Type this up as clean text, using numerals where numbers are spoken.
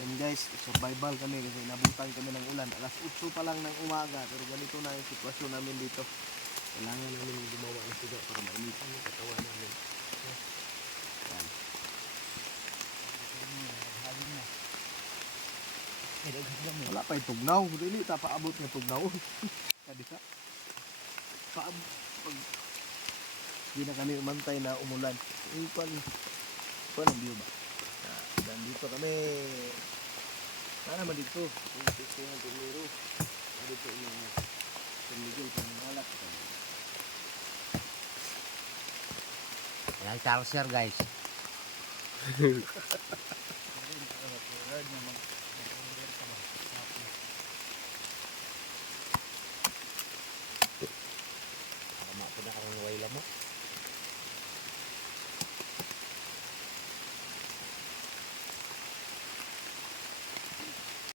And guys, survival kami kasi nabutan kami ng ulan. Alas 8 pa lang ng umaga pero ganito na yung sitwasyon namin dito. Kailangan namin gumawa ng siga para mainitan yung katawan namin. Yan. Wala pa yung tugnaw. Hindi ta paabot ng tugnaw. Kadi ka. Paabot. Pag hindi na kami umantay na umulan. Ipan ang view ba? Dan dito kami. Sana naman dito. Dito yung tumiro. Dito yung tumigil pa ng alak. Yan, Charles sir guys.